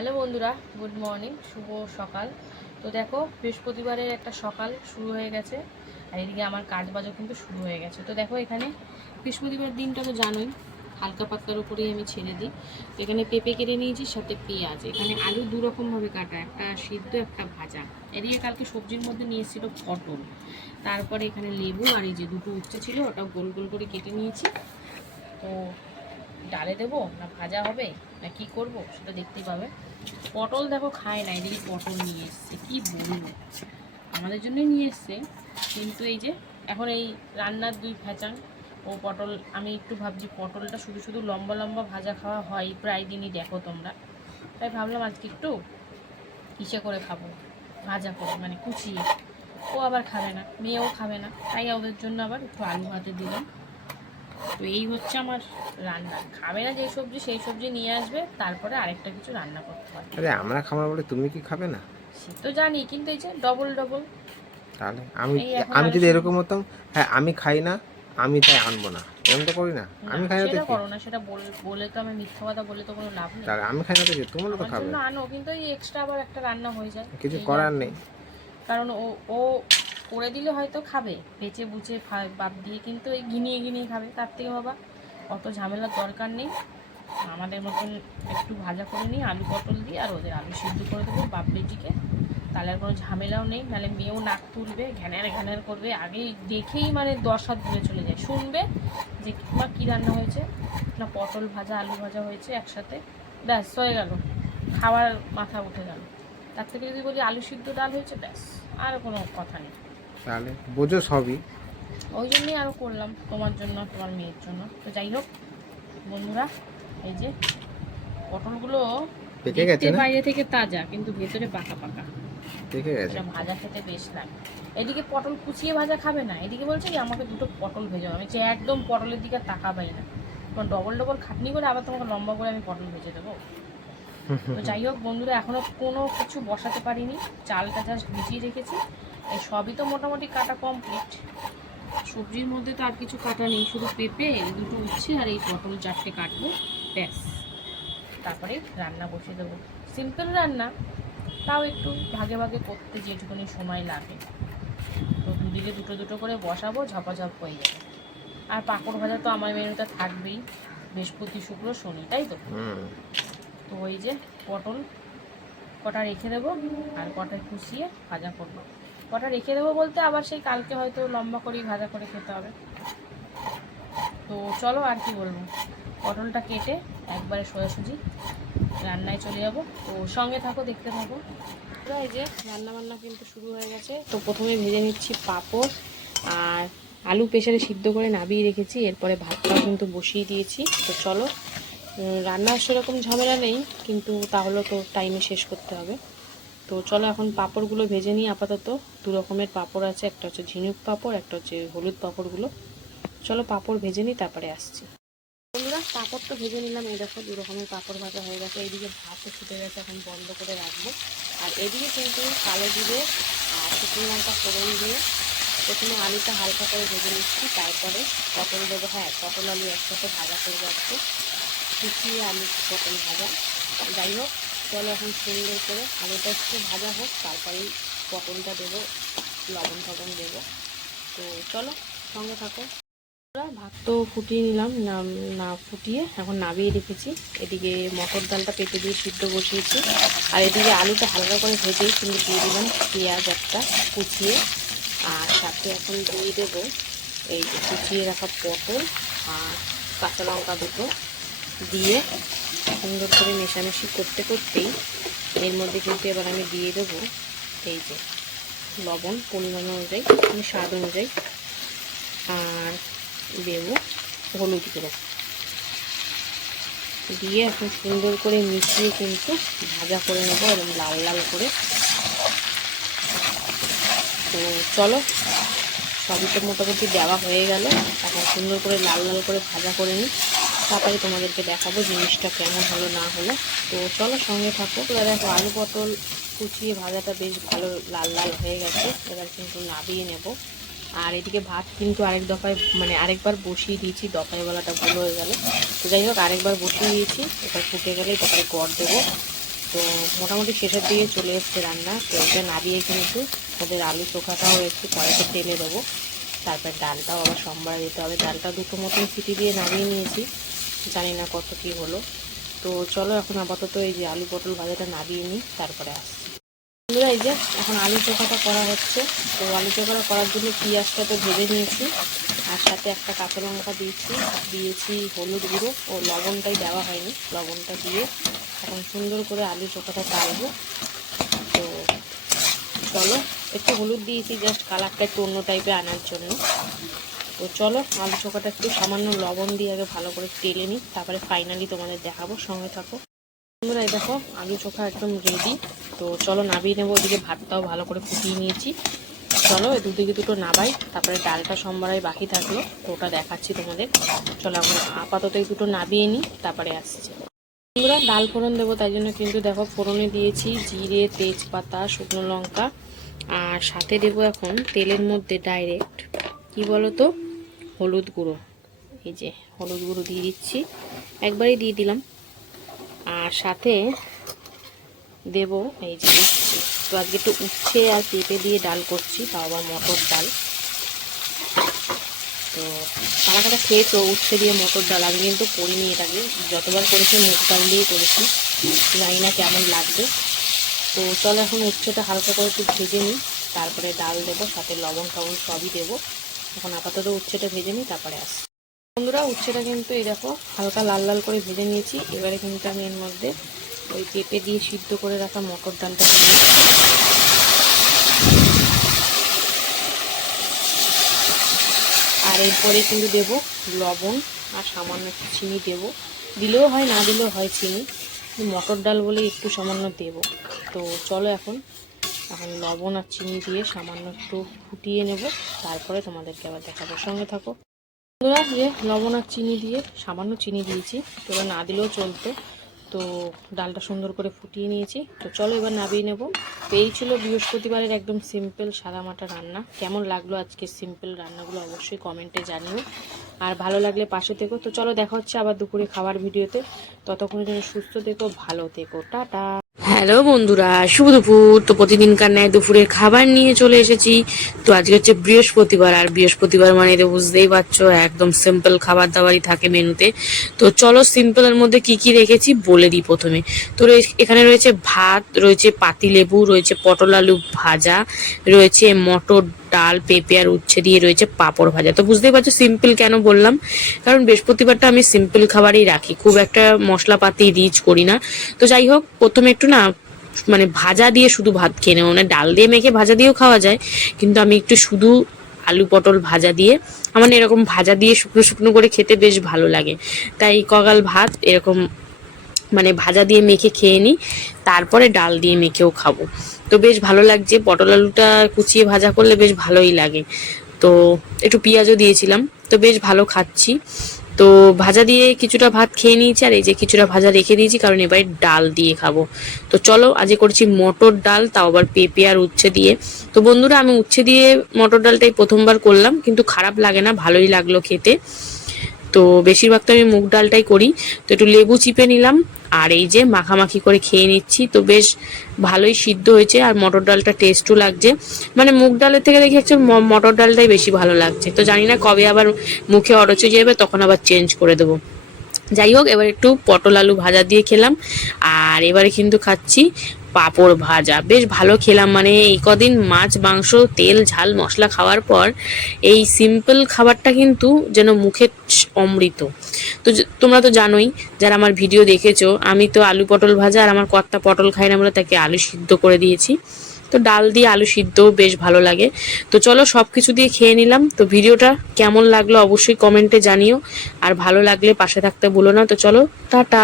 Hello বন্ধুরা, good morning, শুভ সকাল। তো দেখো, বৃহস্পতিবারের একটা সকাল শুরু হয়ে গেছে, আর এদিকে আমার কাজ বাজও কিন্তু শুরু হয়ে গেছে। তো দেখো, এখানে বৃহস্পতিবার দিনটা তো জানোই, হালকা পাতলার উপরেই আমি ছেড়ে দিই। তো এখানে পেঁপে কেটে নিয়েছি, সাথে পেঁয়াজ। এখানে আলু দু রকমভাবে কাটা, একটা সিদ্ধ, একটা ভাজা। এদিকে কালকে সবজির মধ্যে নিয়ে পটল। তারপরে এখানে লেবু, আর এই যে দুটো উচ্ছে ছিল ওটা গোল গোল করে কেটে নিয়েছি। তো ডালে দেবো না ভাজা হবে, না কি করব, সেটা দেখতেই পাবে। পটল দেখো খায় না, এদিকে পটল নিয়ে এসছে, কি বলব? আমাদের জন্যই নিয়ে এসছে, কিন্তু এই যে এখন এই রান্নার দুই ফ্যাচাং ও পটল, আমি একটু ভাবছি পটলটা শুধু শুধু লম্বা লম্বা ভাজা খাওয়া হয়, প্রায় দিনই দেখো তোমরা। তাই ভাবলাম আজকে একটু কিসে করে খাব, ভাজা করে মানে কুচিয়ে। ও আবার খাবে না, মেয়েও খাবে না, তাই ওদের জন্য আবার একটু আলু ভাতে দিলাম। তো এই হচ্ছে আমার রান্না। খাবে না যে সবজি সেই সবজি নিয়ে আসবে তারপরে আরেকটা কিছু রান্না করতে হবে। আরে আমরা খাবার বলে তুমি কি খাবে না? সে তো জানি কিন্তু এই যে ডবল ডবল তাহলে আমি আমি যদি এরকম হতাম হ্যাঁ আমি খাই না আমি তাই আনব না। এরকম তো করি না। আমি খাই না তো সেটা? করো না সেটা বল- বলে তো আমি মিথ্যা কথা বলে তো কোনো লাভ নেই। তাহলে আমি খাই না তো কি? তোমরা তো খাবে। জন্য আনো কিন্তু এই এক্সট্রা আবার একটা রান্না হয়ে যায়। কিছু করার নেই। কারণ ও ও করে দিলে হয়তো খাবে। বেচে বুচে বাদ দিয়ে কিন্তু এই গিনিয়ে গিনিয়ে খাবে। তার থেকে বাবা অত ঝামেলার দরকার নেই। আমাদের মতন একটু ভাজা করে নিই আলু পটল দিয়ে আর ওদের আলু সিদ্ধ করে দেবো বাবলিটিকে তাহলে আর কোনো ঝামেলাও নেই। নাহলে মেয়েও নাক তুলবে, ঘ্যানের ঘ্যানের করবে। আগেই দেখেই মানে দশ হাত দূরে চলে যায়। শুনবে যে মা কী রান্না হয়েছে? না পটল ভাজা, আলু ভাজা হয়েছে একসাথে। ব্যাস, হয়ে গেল। খাওয়ার মাথা উঠে গেল। তার থেকে যদি বলি আলু সিদ্ধ ডাল হয়েছে, ব্যাস, আর কোনো কথা নেই। তাহলে বোঝো সবই। ওই জন্যই আরও করলাম তোমার জন্য তোমার মেয়ের জন্য। তো যাই হোক বন্ধুরা এই যে পটলগুলো পেকে গেছে বাইরে থেকে তাজা কিন্তু ভেতরে পাকা পাকা। পেকে গেছে। ভাজা খেতে বেশ লাগে। এদিকে পটল কুচিয়ে ভাজা খাবে না। এদিকে বলছে কি আমাকে দুটো পটল ভেজে। আমি যে একদম পটলের দিকে তাকাবাই না। তোমার ডবল ডবল খাটনি করে আবার তোমাকে লম্বা করে আমি পটল ভেজে দেবো। তো যাই হোক বন্ধুরা এখনও কোনো কিছু বসাতে পারিনি। চালটা জাস্ট ভিজিয়ে রেখেছি। এই সবই তো মোটামুটি কাটা কমপ্লিট সবজির মধ্যে তো আর কিছু কাটা নেই শুধু পেঁপে এই দুটো উচ্ছে আর এই পটল চারটে কাটবো ব্যাস। তারপরে রান্না বসিয়ে দেবো। সিম্পল রান্না তাও একটু ভাগে ভাগে করতে যেটুকুনি সময় লাগে। তো দুদিকে দুটো দুটো করে বসাবো ঝপাঝপ হয়ে যাবে। আর পাঁপড় ভাজা তো আমার মেনুতে থাকবেই বৃহস্পতি শুক্র শনি তাই তো? হুম। তো ওই যে পটল কটা রেখে দেবো আর কটা কুচিয়ে ভাজা করব। কটা রেখে দেবো বলতে আবার সেই কালকে হয়তো লম্বা করেই ভাজা করে খেতে হবে। তো চলো আর কি বলব? পটলটা কেটে একবারে সোজাসুজি রান্নায় চলে যাব। তো সঙ্গে থাকো, দেখতে থাকো। এই যে রান্না বান্না কিন্তু শুরু হয়ে গেছে। তো প্রথমে ভেজে নিচ্ছি পাঁপড় আর আলু প্রেসারে সিদ্ধ করে নাবিয়ে রেখেছি। এরপরে ভাতটাও কিন্তু বসিয়ে দিয়েছি। তো চলো রান্নার সেরকম ঝামেলা নেই, কিন্তু তাহলে তো টাইমে শেষ করতে হবে। তো চলো এখন পাঁপড়গুলো ভেজে নিই আপাতত। দু রকমের পাঁপড় আছে, একটা হচ্ছে ঝিনুক পাঁপড়, একটা হচ্ছে হলুদ পাঁপড়গুলো। চলো পাঁপড় ভেজে নিই, তারপরে আসছি। বন্ধুরা, পাঁপড় তো ভেজে নিলাম। এই দেখো দু রকমের পাঁপড় ভাজা হয়ে গেছে। এইদিকে ভাতও ফুটে গেছে, এখন বন্ধ করে রাখব। আর এদিকে কিন্তু কালো জিরে আর শুকনো লঙ্কা ফোড়ন দিয়ে প্রথমে আলুটা হালকা করে ভেজে নিচ্ছি। তারপরে পটল দেবো। হ্যাঁ পটল আলু একসাথে ভাজা করে যাচ্ছে কুচিয়ে আলু পটল ভাজা। যাই হোক চলো এখন সুন্দর করে আলুটা একটু ভাজা হোক, তারপরেই পটলটা দেবো, লবণ টবণ দেবো। তো চলো সঙ্গে থাকো। ভাত তো ফুটিয়ে নিলাম, না ফুটিয়ে এখন নামিয়ে রেখেছি। এদিকে মটর ডালটা পেটে দিয়ে সিদ্ধ বসিয়েছি। আর এদিকে আলুটা হালকা করে ভেজেই কিন্তু দিয়ে দিলাম পেঁয়াজ একটা কুচিয়ে। আর সাথে এখন দিয়ে দেবো এই কুচিয়ে রাখা পটল আর কাঁচা লঙ্কা দুটো। দিয়ে সুন্দর করে মেশামেশি করতে করতেই এর মধ্যে কিন্তু এবার আমি দিয়ে দেবো এই যে লবণ পরিমাণ অনুযায়ী মানে স্বাদ অনুযায়ী আর দেবো হলুদ গুঁড়ো। দিয়ে এখন সুন্দর করে মিশিয়ে কিন্তু ভাজা করে নেব এবং লাল লাল করে। তো চলো, সবই তো মোটামুটি দেওয়া হয়ে গেল। এখন সুন্দর করে লাল লাল করে ভাজা করে নিই। তারপরে তোমাদেরকে দেখাবো জিনিসটা কেমন হলো না হলো। তো চলো সঙ্গে থাকো। এবার দেখো আলু পটল কুচিয়ে ভাজাটা বেশ ভালো লাল লাল হয়ে গেছে। এবার কিন্তু নাবিয়ে নেব। আর এদিকে ভাত কিন্তু আরেক দফায় মানে আরেকবার বসিয়ে দিয়েছি দফায় ভুল হয়ে গেল। তো যাই হোক, আরেকবার বসিয়ে দিয়েছি। এবার ফুটে গেলেই তারপরে গড় দেবো। তো মোটামুটি শেষের দিকে চলে এসছে রান্না। তো এটা নাবিয়ে কিন্তু ওদের আলু চোখাটাও একটু কড়াইতে তেলে দেবো। তারপর ডালটাও আবার সোমবার দিতে হবে। ডালটা দুটো মতন সিটি দিয়ে নামিয়ে নিয়েছি। জানি না কত কি হলো। তো চলো এখন আপাতত এই যে আলু পটল ভাজাটা নামিয়ে নিই, তারপরে আসছি। বন্ধুরা, এই যে এখন আলু চোখাটা করা হচ্ছে। তো আলু চোখাটা করার জন্য পেঁয়াজটা তো ভেজে নিয়েছি, আর সাথে একটা কাঁচা লঙ্কা দিয়েছি দিয়েছি হলুদ গুঁড়ো ও লবণটাই দেওয়া হয়নি। লবণটা দিয়ে এখন সুন্দর করে আলু চোখাটা তালবো তো চলো, একটু হলুদ দিয়েছি, জাস্ট কালারটা একটু অন্য টাইপের আনার জন্য। তো চলো, আলু চোখাটা একটু সামান্য লবণ দিয়ে আগে ভালো করে তেলে নিই, তারপরে ফাইনালি তোমাদের দেখাবো, সঙ্গে থাকো। বন্ধুরা এই দেখো, আলু চোখা একদম রেডি তো চলো নাবিয়ে নেব, ওদিকে ভাতটাও ভালো করে ফুটিয়ে নিয়েছি। চলো দুদিকে দুটো নাবাই তারপরে ডালটা সোমবারাই বাকি থাকল, তো ওটা দেখাচ্ছি তোমাদের। চলো এখন আপাতত এই দুটো নাবিয়ে নিই, তারপরে আসছে। বন্ধুরা ডাল ফোড়ন দেবো, তাই জন্য কিন্তু দেখো ফোড়নে দিয়েছি জিরে, তেজপাতা, শুকনো লঙ্কা, আর সাথে দেবো এখন তেলের মধ্যে ডাইরেক্ট কি বলো তো হলুদ গুঁড়ো। এই যে হলুদ গুঁড়ো দিয়ে দিচ্ছি। একবারই দিয়ে দিলাম। আর সাথে দেব এই যে উচ্ছে তো আজকে একটু উচ্ছে আর পেঁপে দিয়ে ডাল করছি, তাও আবার মটর ডাল। তো কারা কারা খেয়েছো, উচ্ছে দিয়ে মটর ডাল? আমি কিন্তু করিনি এটাকে। যতবার করেছি মুগ ডাল দিয়ে করেছি। জানি না কেমন লাগবে। তো চলো এখন উচ্ছেটা হালকা করে একটু ভেজে নিই। তারপরে ডাল দেবো, সাথে লবণ টবণ সবই দেবো। এখন আপাতত উচ্ছেটা ভেজে নিই, তারপরে আসি বন্ধুরা, উচ্ছেটা কিন্তু এই দেখো, হালকা লাল লাল করে ভেজে নিয়েছি। এবারে কিন্তু আমি এর মধ্যে ওই পেঁপে দিয়ে সিদ্ধ করে রাখা মটর ডালটা আর এরপরে কিন্তু দেব লবণ আর সামান্য চিনি দেব। দিলেও হয়, না দিলেও হয় চিনি। মটর ডাল বলে একটু সামান্য দেব। তো চলো এখন এখন লবণ আর চিনি দিয়ে সামান্য একটু ফুটিয়ে নেব। তারপরে তোমাদেরকে আবার দেখাবো। সঙ্গে থাকো। বন্ধুরা, যে লবণ আর চিনি দিয়ে সামান্য চিনি দিয়েছি তো এবার না দিলেও চলতো। তো ডালটা সুন্দর করে ফুটিয়ে নিয়েছি। তো চলো এবার নাবিয়ে নেব। তো এই ছিল বৃহস্পতিবারের একদম সিম্পল সাদামাটা রান্না। কেমন লাগল আজকে সিম্পল রান্নাগুলো অবশ্যই কমেন্টে জানিও। আর ভালো লাগলে পাশে থেকো। তো চলো দেখা হচ্ছে আবার দুপুরে খাবার ভিডিওতে। ততক্ষণের জন্য সুস্থ থেকো, ভালো থেকো। টাটা। হ্যালো বন্ধুরা, শুভ দুপুর। তো প্রতিদিনকার ন্যায় দুপুরের খাবার নিয়ে চলে এসেছি। তো আজকে হচ্ছে বৃহস্পতিবার, আর বৃহস্পতিবার মানে তো বুঝতেই পারছ, একদম সিম্পল খাবার দাবারই থাকে মেনুতে। তো চলো সিম্পলের মধ্যে কি কি রেখেছি বলে দিই প্রথমে। তো এখানে রয়েছে ভাত, রয়েছে পাতিলেবু, রয়েছে পটল আলু ভাজা, রয়েছে মটর ডাল, পেঁপে আর উচ্ছে দিয়ে রয়েছে পাঁপড় ভাজা। তো বুঝতেই পারছ সিম্পল কেন বললাম? কারণ বৃহস্পতিবারটা আমি সিম্পল খাবারই রাখি, খুব একটা মশলাপাতি রিচ করি না। তো যাই হোক, প্রথমে একটু না মানে ভাজা দিয়ে শুধু ভাত খেয়ে নেব। মানে ডাল দিয়ে মেখে ভাজা দিয়েও খাওয়া যায়, কিন্তু আমি একটু শুধু আলু পটল ভাজা দিয়ে, আমার এরকম ভাজা দিয়ে শুকনো শুকনো করে খেতে বেশ ভালো লাগে। তাই কগাল ভাত এরকম মানে ভাজা দিয়ে মেখে খেয়ে নিই, তারপরে ডাল দিয়ে মেখেও খাব। তো বেশ ভালো লাগছে, পটল আলুটা কুচিয়ে ভাজা করলে বেশ ভালোই লাগে। তো একটু পেঁয়াজও দিয়েছিলাম, তো বেশ ভালো খাচ্ছি। তো ভাজা দিয়ে কিছুটা ভাত খেয়ে নিয়েছি, আর এই যে কিছুটা ভাজা রেখে দিয়েছি, কারণ এবারে ডাল দিয়ে খাব। তো চলো, আজকে করছি মটর ডাল, তাও আবার পেঁপে আর উচ্ছে দিয়ে। তো বন্ধুরা, আমি উচ্ছে দিয়ে মটর ডালটাই প্রথমবার করলাম, কিন্তু খারাপ লাগে না, ভালোই লাগল খেতে। তো বেশিরভাগ তো আমি মুগ ডালটাই করি। তো একটু লেবু চিপে নিলাম, আর এই যে মাখামাখি করে খেয়ে নিচ্ছি। তো বেশ ভালোই সিদ্ধ হয়েছে, আর মটর ডালটা টেস্টও লাগছে। মানে মুগ ডালের থেকে দেখি ম- মটর ডালটাই বেশি ভালো লাগছে। তো জানি না কবে আবার মুখে অরচে যাবে, তখন আবার চেঞ্জ করে দেবো। যাই হোক, এবার একটু পটল আলু ভাজা দিয়ে খেলাম। আর এবারে কিন্তু খাচ্ছি পাঁপড় ভাজা। বেশ ভালো খেলাম মানে এই কদিন মাছ, মাংস, তেল, ঝাল, মশলা খাওয়ার পর এই সিম্পল খাবারটা কিন্তু যেন মুখে অমৃত। তো তোমরা তো জানোই, যারা আমার ভিডিও দেখেছ, আমি তো আলু পটল ভাজা আর আমার কর্তা পটল খাই না বলে তাকে আলু সিদ্ধ করে দিয়েছি। তো ডাল দিয়ে আলু সিদ্ধ বেশ ভালো লাগে। তো চলো সব কিছু দিয়ে খেয়ে নিলাম। তো ভিডিওটা কেমন লাগল অবশ্যই কমেন্টে জানিও। আর ভালো লাগলে পাশে থাকতে বলো না। তো চলো, টাটা।